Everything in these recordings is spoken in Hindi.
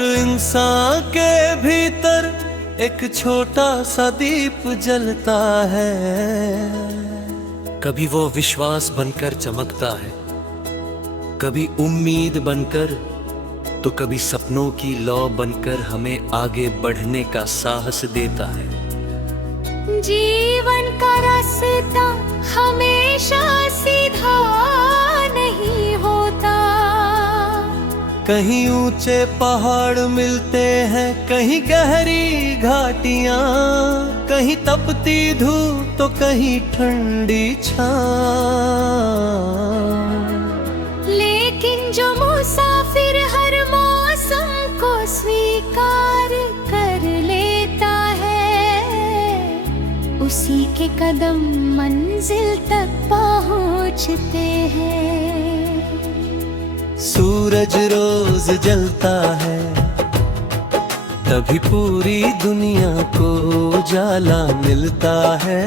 हर इंसान के भीतर एक छोटा सा दीप जलता है। कभी वो विश्वास बनकर चमकता है, कभी उम्मीद बनकर, तो कभी सपनों की लौ बनकर हमें आगे बढ़ने का साहस देता है। जीवन का रास्ता हमेशा सीधा नहीं होता। कहीं ऊंचे पहाड़ मिलते हैं, कहीं गहरी घाटियां, कहीं तपती धूप तो कहीं ठंडी छां। लेकिन जो मुसाफिर हर मौसम को स्वीकार कर लेता है, उसी के कदम मंजिल तक पहुंचते हैं। सूरज रोज जलता है, तभी पूरी दुनिया को उजाला मिलता है।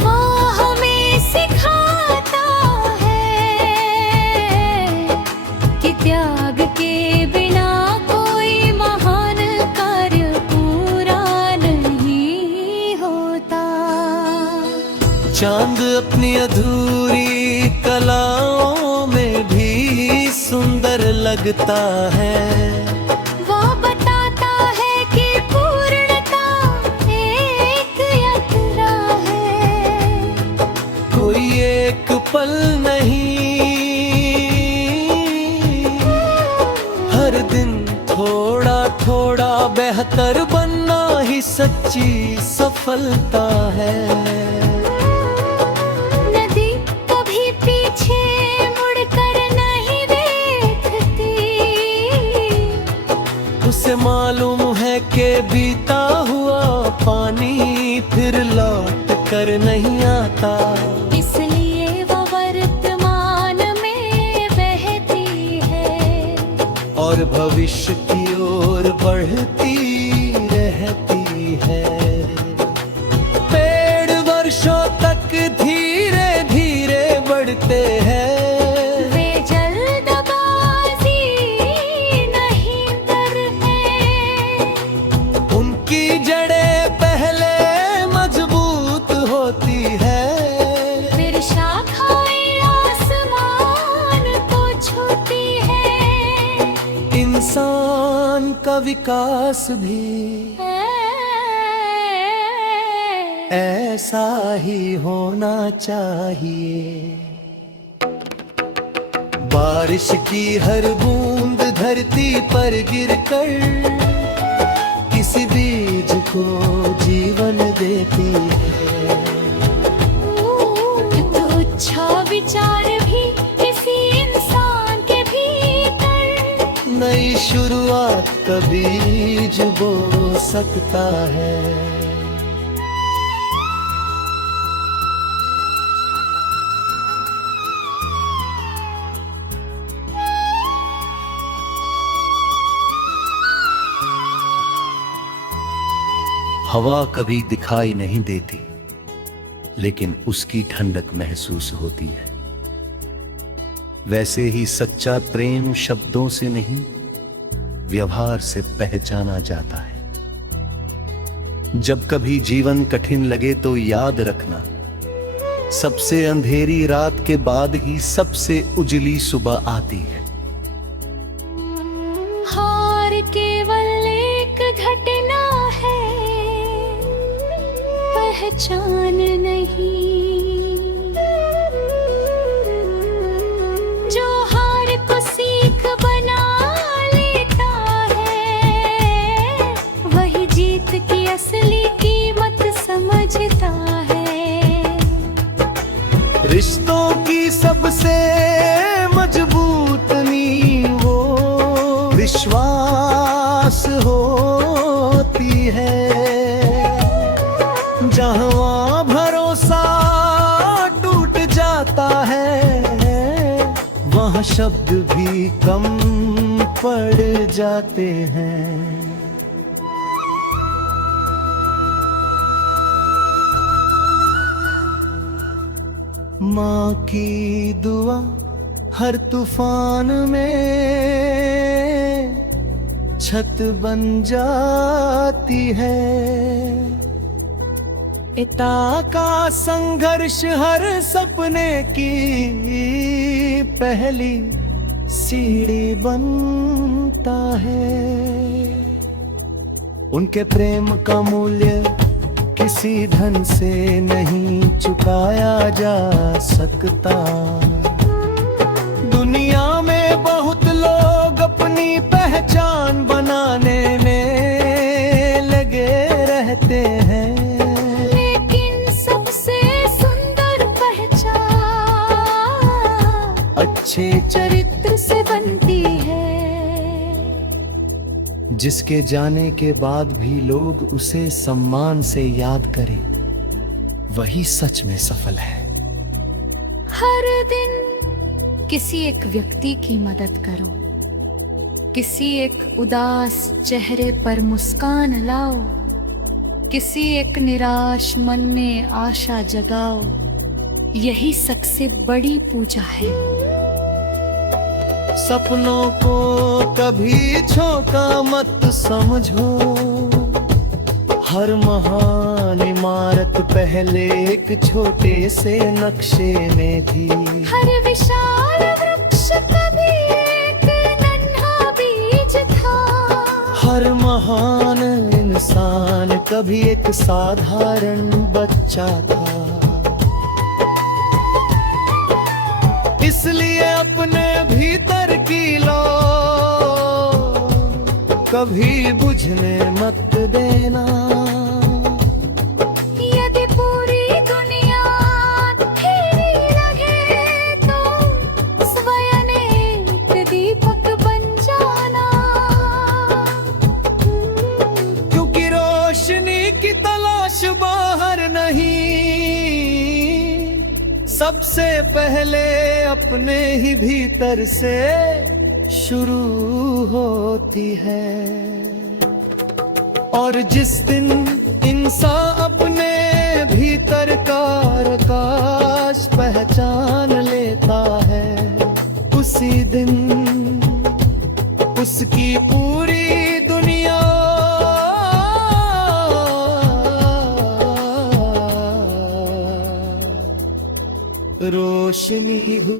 वो हमें सिखाता है कि त्याग के बिना कोई महान कार्य पूरा नहीं होता। चांद अपनी अधूरी कलाओं में भी सुंदर लगता है। वो बताता है कि पूर्णता एक यात्रा है। कोई एक पल नहीं, हर दिन थोड़ा थोड़ा बेहतर बनना ही सच्ची सफलता है। नदी कभी पीछे मुड़कर नहीं देखती। उसे मालूम है कि बीता हुआ पानी फिर लौट कर नहीं आता। इसलिए वो वर्तमान में बहती है और भविष्य की ओर बढ़ती रहती है। पेड़ वर्षों तक धीरे धीरे बढ़ते हैं। वे जल्दबाजी नहीं करते। उनकी जड़ें पहले मजबूत होती है, फिर शाखाएं आसमान को छूती है। इंसान का विकास भी ऐसा ही होना चाहिए। बारिश की हर बूंद धरती पर गिरकर किसी बीज को जीवन देती है। अच्छा विचार भी किसी इंसान के भीतर नई शुरुआत का बीज बो सकता है। हवा कभी दिखाई नहीं देती, लेकिन उसकी ठंडक महसूस होती है। वैसे ही सच्चा प्रेम शब्दों से नहीं, व्यवहार से पहचाना जाता है। जब कभी जीवन कठिन लगे तो याद रखना, सबसे अंधेरी रात के बाद ही सबसे उजली सुबह आती है। हार केवल एक घटना है, पहचान नहीं। जो हार को सीख बना लेता है, वही जीत की असली कीमत समझता है। रिश्तों की सबसे मजबूत नींव वो विश्वास होती है। जहाँ भरोसा टूट जाता है, वहाँ शब्द भी कम पड़ जाते हैं। माँ की दुआ हर तूफान में छत बन जाती है। पिता का संघर्ष हर सपने की पहली सीढ़ी बनता है। उनके प्रेम का मूल्य किसी धन से नहीं चुकाया जा सकता। दुनिया में बहुत लोग अपनी पहचान बनाने में लगे रहते हैं, लेकिन सबसे सुंदर पहचान अच्छे चरित्र से बनती है। जिसके जाने के बाद भी लोग उसे सम्मान से याद करें, वही सच में सफल है। हर दिन किसी एक व्यक्ति की मदद करो, किसी एक उदास चेहरे पर मुस्कान लाओ, किसी एक निराश मन में आशा जगाओ। यही सबसे बड़ी पूजा है। सपनों को कभी छोटा मत समझो, हर महान इमारत पहले एक छोटे से नक्शे में थी। हर विशाल वृक्ष कभी एक नन्हा बीज था। हर महान इंसान कभी एक साधारण बच्चा था। इसलिए अपने भीतर की लो कभी बुझने मत देना। यदि पूरी दुनिया तेरी लगे तो स्वयं एक दीपक बन जाना। क्योंकि रोशनी की तलाश बाहर नहीं, सबसे पहले अपने ही भीतर से शुरू होती है। और जिस दिन इंसान अपने भीतर का प्रकाश पहचान लेता है, उसी दिन उसकी पूरी दुनिया रोशनी हो।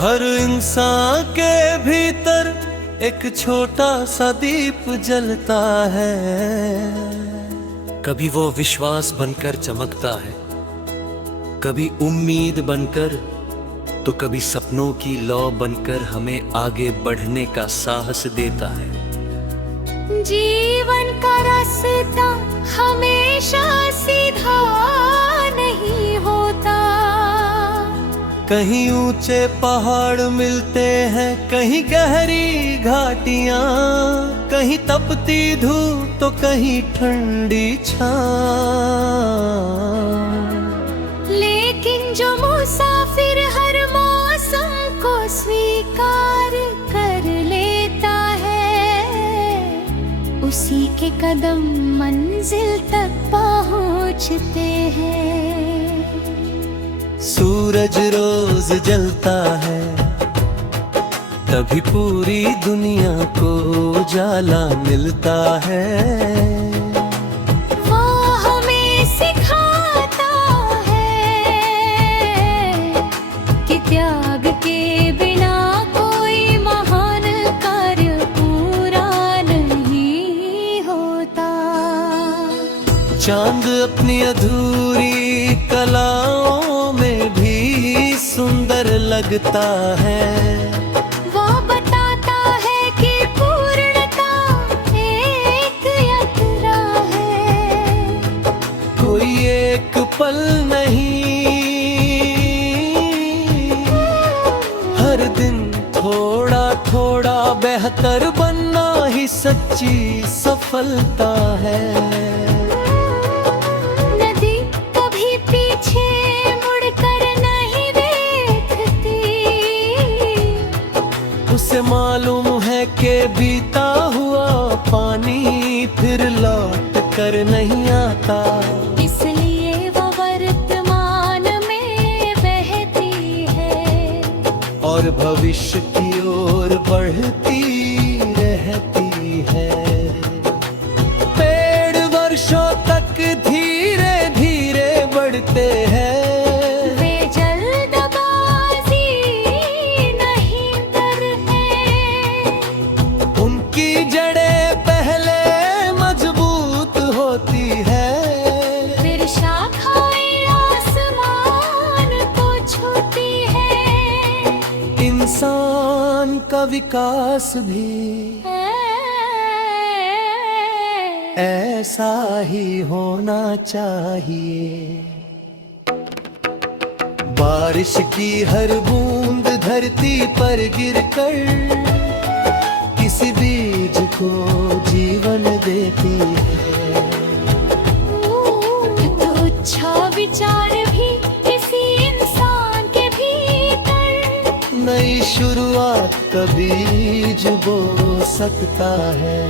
हर इंसान के भीतर एक छोटा सा दीप जलता है। कभी वो विश्वास बनकर चमकता है, कभी उम्मीद बनकर, तो कभी सपनों की लौ बनकर हमें आगे बढ़ने का साहस देता है। जीवन का रास्ता हमेशा सीधा नहीं होता। कहीं ऊंचे पहाड़ मिलते हैं, कहीं गहरी घाटियां, कहीं तपती धूप तो कहीं ठंडी छां। लेकिन जो मुसाफिर हर मौसम को स्वीकार कर लेता है, उसी के कदम मंजिल तक पहुंचते हैं। सूरज रोज जलता है, तभी पूरी दुनिया को उजाला मिलता है। वो हमें सिखाता है कि त्याग के बिना कोई महान कार्य पूरा नहीं होता। चांद अपनी अधूरी कलाओं में भी सुंदर लगता है। वो बताता है कि पूर्णता एक यात्रा है, कोई एक पल नहीं, हर दिन थोड़ा थोड़ा बेहतर बनना ही सच्ची सफलता है। नदी कभी पीछे मुड़कर नहीं देखती, बीता हुआ पानी फिर लौट कर नहीं आता, इसलिए वो वर्तमान में बहती है और भविष्य की ओर बढ़ती रहती है। पेड़ वर्षों तक धीरे धीरे बढ़ते हैं, वे जल्दबाजी नहीं करते, उनकी जड़ें पहले मजबूत होती है, फिर शाखाएं आसमान को छूती है। इंसान का विकास भी ऐसा ही होना चाहिए। बारिश की हर बूंद धरती पर गिरकर किसी बीज को जीवन देती है। तो अच्छा विचार भी किसी इंसान के भीतर नई शुरुआत का बीज बो सकता है।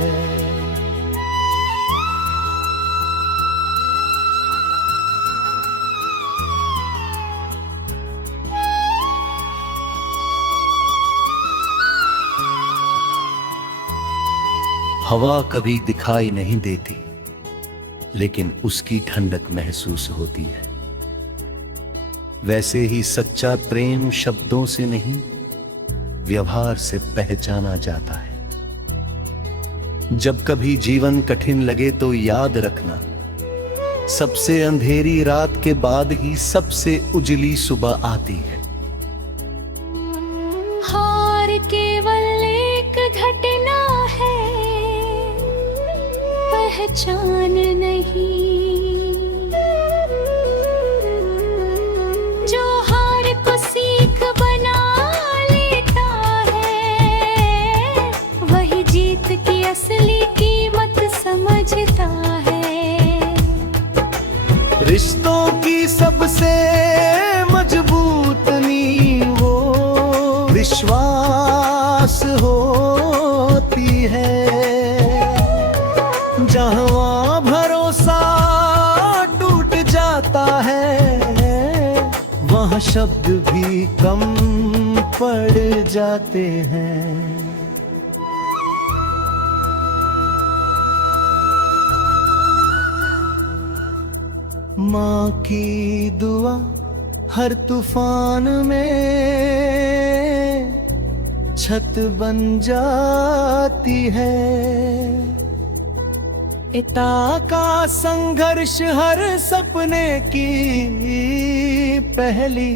हवा कभी दिखाई नहीं देती, लेकिन उसकी ठंडक महसूस होती है। वैसे ही सच्चा प्रेम शब्दों से नहीं, व्यवहार से पहचाना जाता है। जब कभी जीवन कठिन लगे तो याद रखना, सबसे अंधेरी रात के बाद ही सबसे उजली सुबह आती है। हार केवल एक घटना है, पहचान नहीं। जो हार को सीख बना लेता है, वही जीत की असली कीमत समझता है। रिश्तों की सबसे मजबूत नींव वो विश्वास होती है। जहाँ भरोसा टूट जाता है, वहाँ शब्द भी कम पड़ जाते हैं। माँ की दुआ हर तूफान में छत बन जाती है। पिता का संघर्ष हर सपने की पहली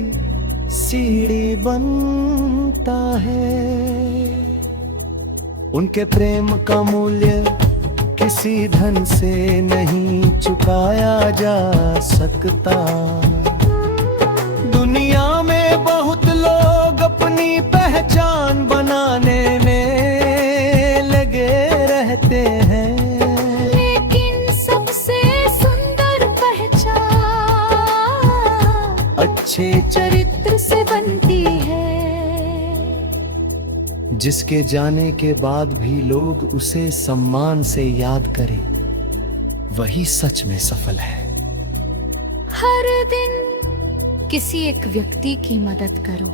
सीढ़ी बनता है। उनके प्रेम का मूल्य किसी धन से नहीं चुकाया जा सकता। दुनिया में बहुत लोग अपनी पहचान बनाने में लगे रहते हैं, लेकिन सबसे सुंदर पहचान अच्छे चरित्र से बनती है। जिसके जाने के बाद भी लोग उसे सम्मान से याद करें, वही सच में सफल है। हर दिन किसी एक व्यक्ति की मदद करो,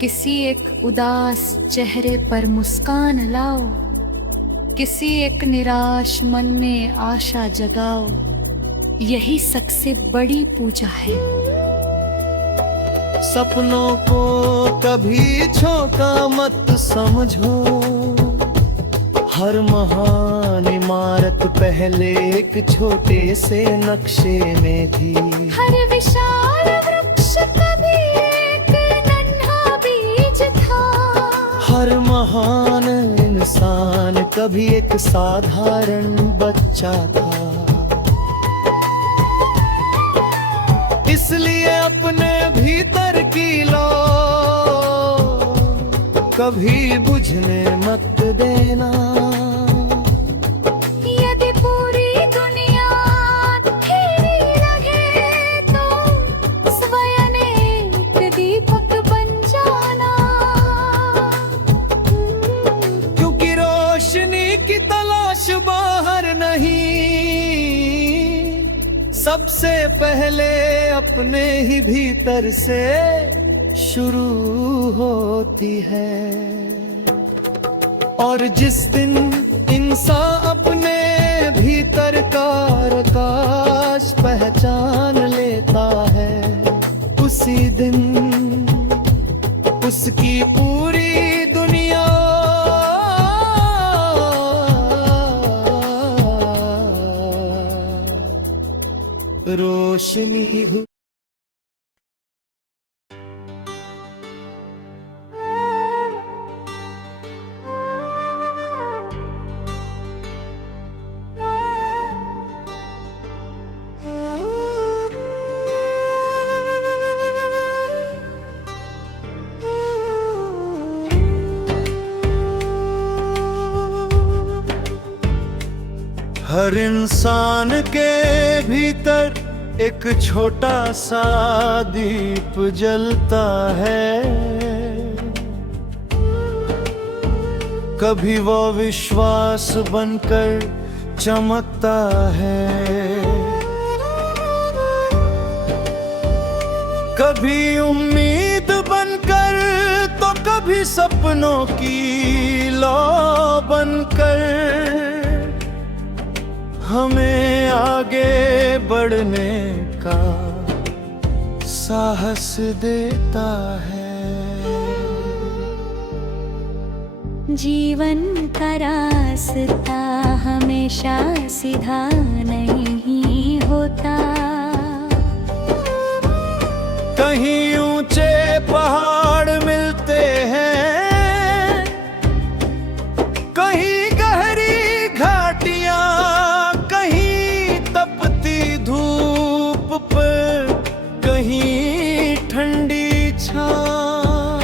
किसी एक उदास चेहरे पर मुस्कान लाओ, किसी एक निराश मन में आशा जगाओ। यही सबसे बड़ी पूजा है। सपनों को कभी छोटा मत समझो, हर महान इमारत पहले एक छोटे से नक्शे में थी। हर विशाल वृक्ष कभी एक नन्हा बीज था। हर महान इंसान कभी एक साधारण बच्चा था। इसलिए अपने भीतर की लो कभी बुझने मत देना। यदि पूरी दुनिया तेरी लगे तो स्वयं एक दीपक बन जाना। सबसे पहले अपने ही भीतर से शुरू होती है। और जिस दिन इंसान अपने भीतर का प्रकाश पहचान लेता है, उसी दिन उसकी पूरी दुनिया रोशनी हो। हर इंसान के भीतर एक छोटा सा दीप जलता है। कभी वो विश्वास बनकर चमकता है, कभी उम्मीद बनकर, तो कभी सपनों की लौ बनकर हमें आगे बढ़ने का साहस देता है। जीवन का रास्ता हमेशा सीधा नहीं होता। कहीं ऊंचे पहाड़ मिलते हैं, कहीं गहरी घाटियां, कहीं तपती धूप पर, कहीं ठंडी छांव।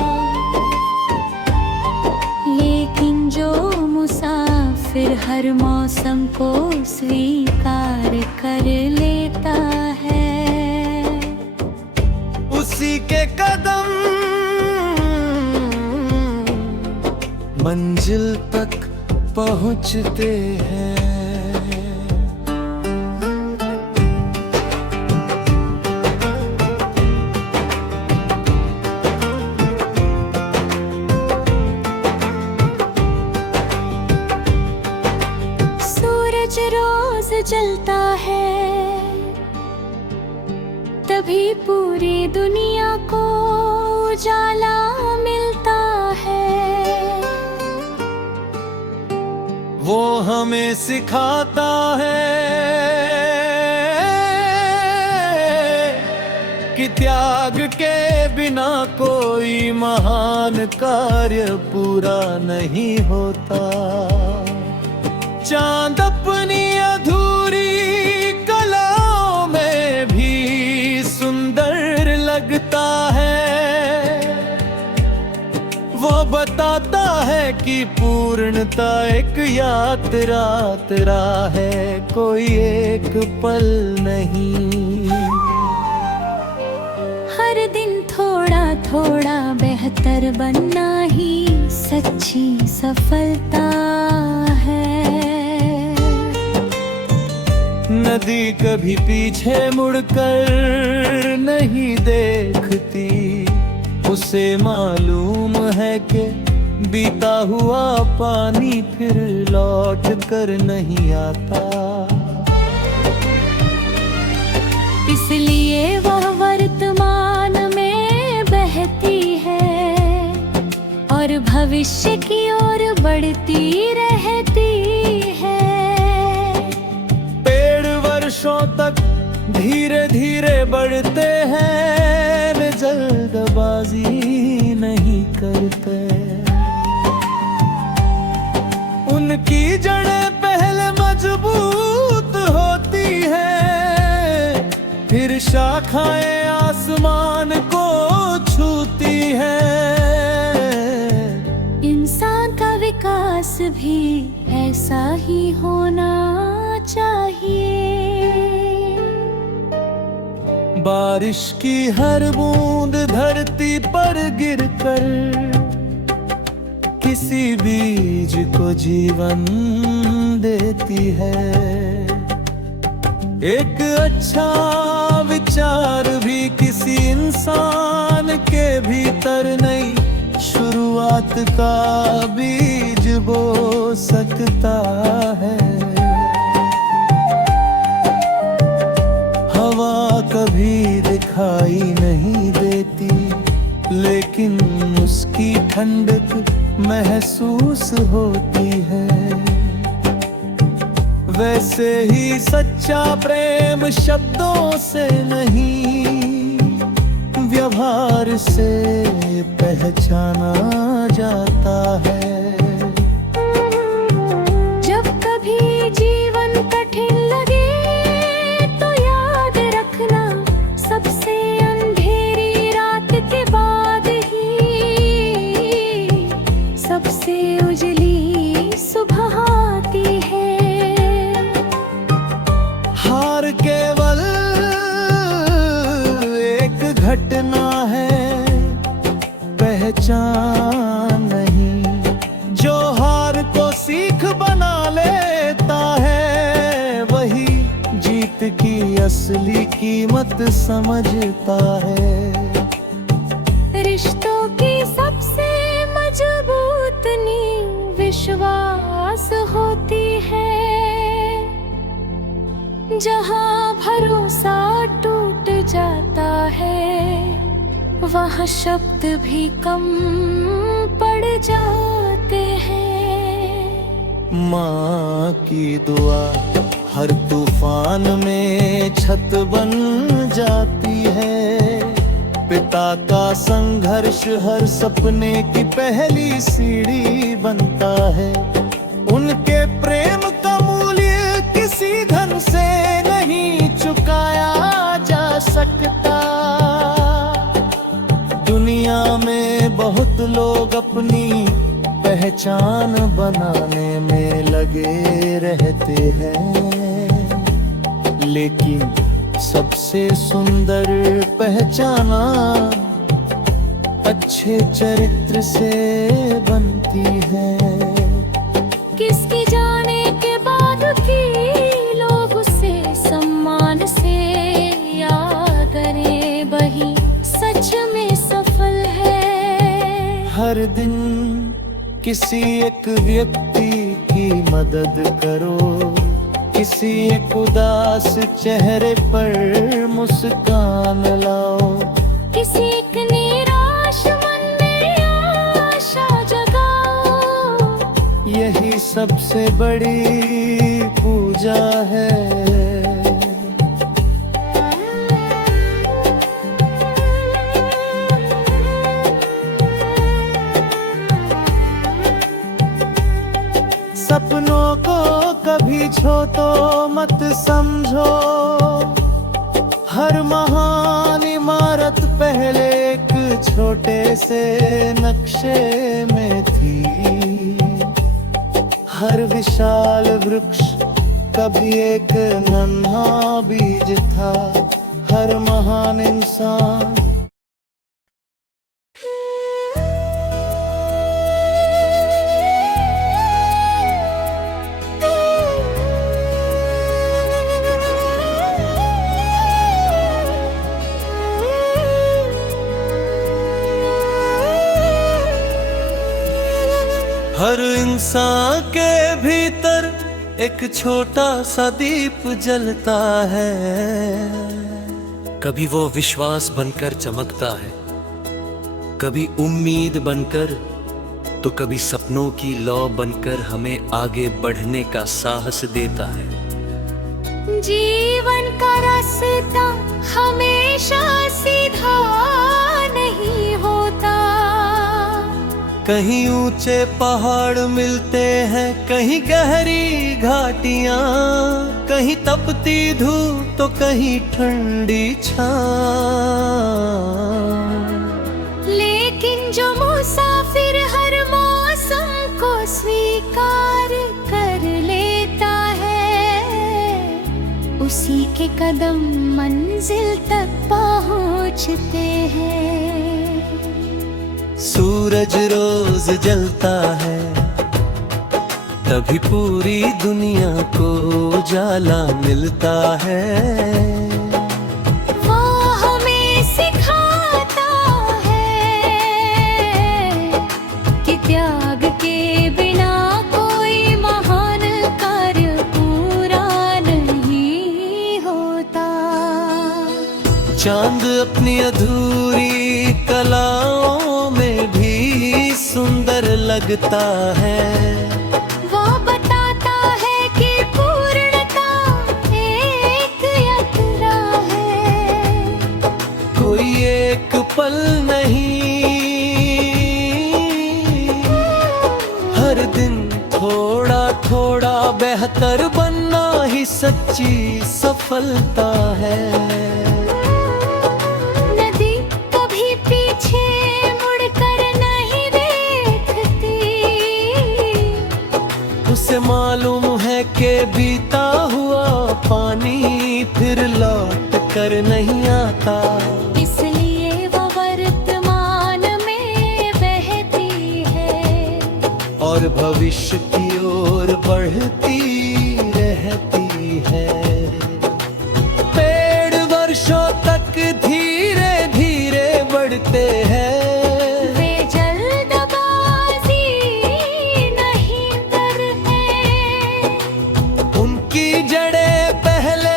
लेकिन जो मुसाफिर हर मौसम को स्वीकार कर लेता है, उसी के कदम मंजिल तक पहुंचते हैं। सूरज रोज जलता है, तभी पूरी दुनिया को उजाला मिलता है। वो हमें सिखाता है कि त्याग के बिना कोई महान कार्य पूरा नहीं होता। चांद अपनी अधूरी कलाओं में भी सुंदर लगता है। वो बताता है कि पूर्णता एक यात्रा है, कोई एक पल नहीं। हर दिन थोड़ा थोड़ा बेहतर बनना ही सच्ची सफलता है। नदी कभी पीछे मुड़कर नहीं देखती, उसे मालूम है कि बीता हुआ पानी फिर लौट कर नहीं आता। इसलिए वह वर्तमान में बहती है और भविष्य की ओर बढ़ती रहती है। पेड़ वर्षों तक धीरे धीरे बढ़ते हैं, वे जल्दबाजी नहीं करते। उनकी जड़ें पहले मजबूत होती हैं, फिर शाखाएं आसमान को छूती हैं। इंसान का विकास भी ऐसा ही होना चाहिए। बारिश की हर बूंद धरती पर गिरकर किसी बीज को जीवन देती है। एक अच्छा विचार भी किसी इंसान के भीतर नई शुरुआत का बीज बो सकता है। हवा कभी दिखाई नहीं देती, लेकिन उसकी ठंडक महसूस होती है। वैसे ही सच्चा प्रेम शब्दों से नहीं, व्यवहार से पहचाना जाता है। जब कभी जीवन कठिन लगे तो याद रखना, सबसे अंधेरी रात के बाद ही सबसे उजली सुबह आती है। हार केवल एक घटना है, पहचान नहीं। जो हार को सीख बना लेता है, वही जीत की असली कीमत समझता है। रिश्तों की सबसे मजबूत नींव विश्वास होती है। जहाँ भरोसा टूट जाता है, वहाँ शब्द भी कम पड़ जाते हैं। माँ की दुआ हर तूफान में छत बन जाती है। पिता का संघर्ष हर सपने की पहली सीढ़ी बनता है। उनके प्रेम का मूल्य किसी धन से नहीं चुकाया जा सकता। दुनिया में बहुत लोग अपनी पहचान बनाने में लगे रहते हैं, लेकिन सबसे सुंदर पहचाना अच्छे चरित्र से बनती है। किसके जाने के बाद भी लोग उसे सम्मान से याद करें, वही सच में सफल है। हर दिन किसी एक व्यक्ति की मदद करो, किसी एक उदास चेहरे पर मुस्कान लाओ, किसी एक निराश मन में आशा जगाओ। यही सबसे बड़ी पूजा है। सपनों को कभी छोटो मत समझो, हर महान इमारत पहले एक छोटे से नक्शे में थी। हर विशाल वृक्ष कभी एक नन्हा बीज था। हर महान इंसान हर इंसान के भीतर एक छोटा सा दीप जलता है। कभी वो विश्वास बनकर चमकता है, कभी उम्मीद बनकर, तो कभी सपनों की लौ बनकर हमें आगे बढ़ने का साहस देता है। जीवन का रास्ता हमेशा सीधा नहीं होता। कहीं ऊंचे पहाड़ मिलते हैं, कहीं गहरी घाटियां, कहीं तपती धूप तो कहीं ठंडी छां। लेकिन जो मुसाफिर हर मौसम को स्वीकार कर लेता है, उसी के कदम मंजिल तक पहुंचते हैं। सूरज रोज जलता है, तभी पूरी दुनिया को उजाला मिलता है। वो हमें सिखाता है कि त्याग के बिना कोई महान कार्य पूरा नहीं होता। चांद अपनी अधूरी कलाओं में भी सुंदर लगता है। वो बताता है कि पूर्णता एक यात्रा है। कोई एक पल नहीं, हर दिन थोड़ा थोड़ा बेहतर बनना ही सच्ची सफलता है। नदी कभी पीछे मुड़कर नहीं देखती। उसे मालूम है कि बीता हुआ पानी फिर लौट कर नहीं आता। इसलिए वो वर्तमान में बहती है और भविष्य की ओर बढ़ती रहती है। पेड़ वर्षों तक धीरे धीरे बढ़ते हैं। वे जल्दबाजी नहीं करते। उनकी जड़ें पहले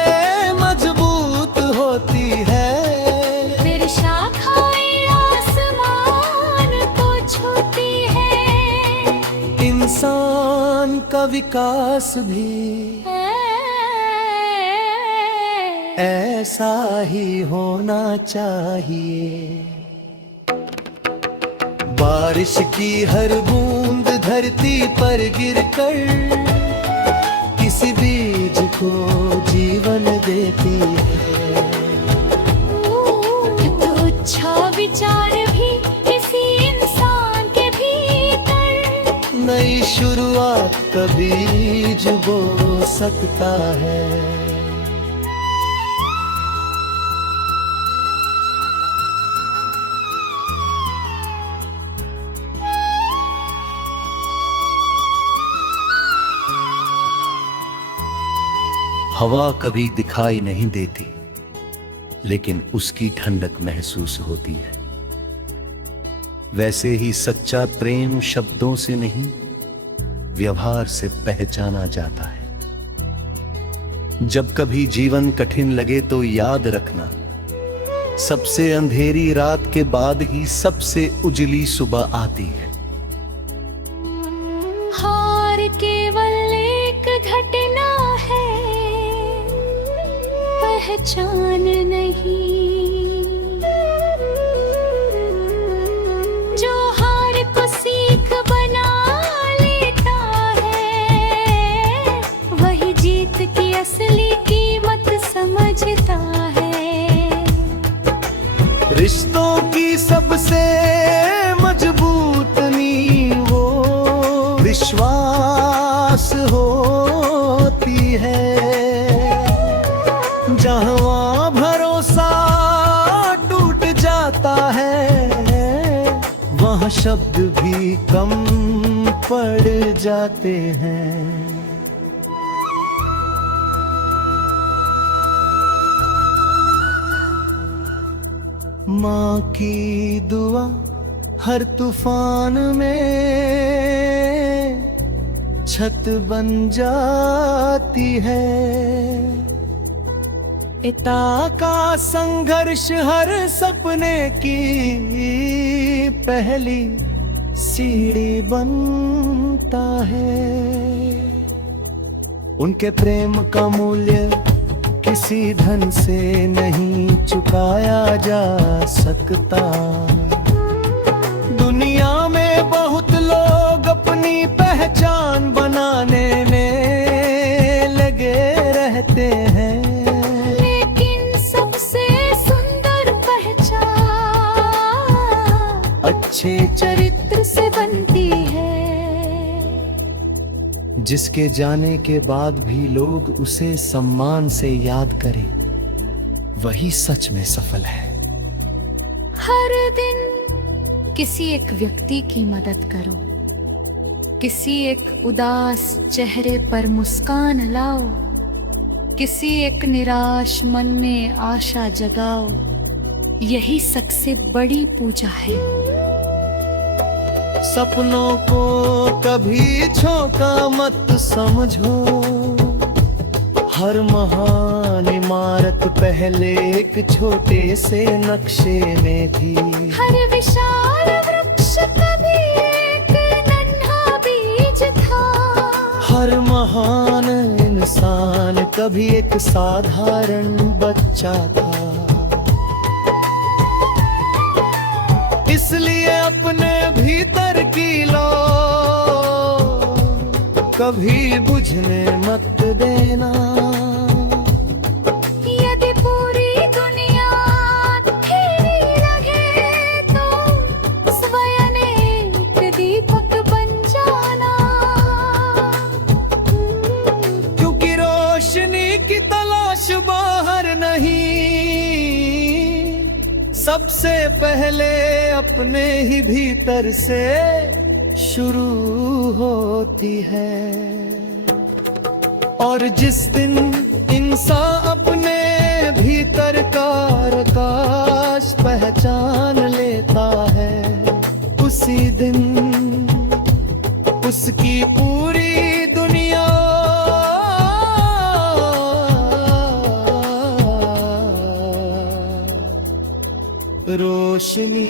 मजबूत होती है। फिर शाखाएं आसमान को छूती है। इंसान का विकास भी ऐसा ही होना चाहिए। बारिश की हर बूंद धरती पर गिरकर किसी बीज को जीवन देती है। अच्छा विचार भी किसी इंसान के भीतर नई शुरुआत का बीज बो सकता है। हवा कभी दिखाई नहीं देती, लेकिन उसकी ठंडक महसूस होती है। वैसे ही सच्चा प्रेम शब्दों से नहीं, व्यवहार से पहचाना जाता है। जब कभी जीवन कठिन लगे तो याद रखना, सबसे अंधेरी रात के बाद ही सबसे उजली सुबह आती है। हार केवल एक घटना है, पहचान नहीं। जो हार को सीख बना लेता है, वही जीत की असली कीमत समझता है। रिश्तों की सबसे मजबूत नींव वो विश्वास होती है। जहाँ भरोसा टूट जाता है, वहाँ शब्द भी कम पड़ जाते हैं। माँ की दुआ हर तूफान में छत बन जाती है। पिता का संघर्ष हर सपने की पहली सीढ़ी बनता है। उनके प्रेम का मूल्य किसी धन से नहीं चुकाया जा सकता। दुनिया में बहुत लोग अपनी पहचान बनाने में लगे रहते हैं, लेकिन सबसे सुंदर पहचान अच्छे चरित्र से बनती है। जिसके जाने के बाद भी लोग उसे सम्मान से याद करें, वही सच में सफल है। हर दिन किसी एक व्यक्ति की मदद करो, किसी एक उदास चेहरे पर मुस्कान लाओ, किसी एक निराश मन में आशा जगाओ, यही सबसे बड़ी पूजा है। सपनों को कभी छोटा मत समझो, हर महान इमारत पहले एक छोटे से नक्शे में थी। हर विशाल वृक्ष कभी एक नन्हा बीज था। हर महान इंसान कभी एक साधारण बच्चा था। इसलिए अपने भीतर की लौ कभी बुझने मत देना। यदि पूरी दुनिया तेरी लगे तो स्वयं एक दीपक बन जाना। क्योंकि रोशनी की तलाश बाहर नहीं, सबसे पहले अपने ही भीतर से शुरू होती है। और जिस दिन इंसान अपने भीतर का प्रकाश पहचान लेता है, उसी दिन उसकी पूरी दुनिया रोशनी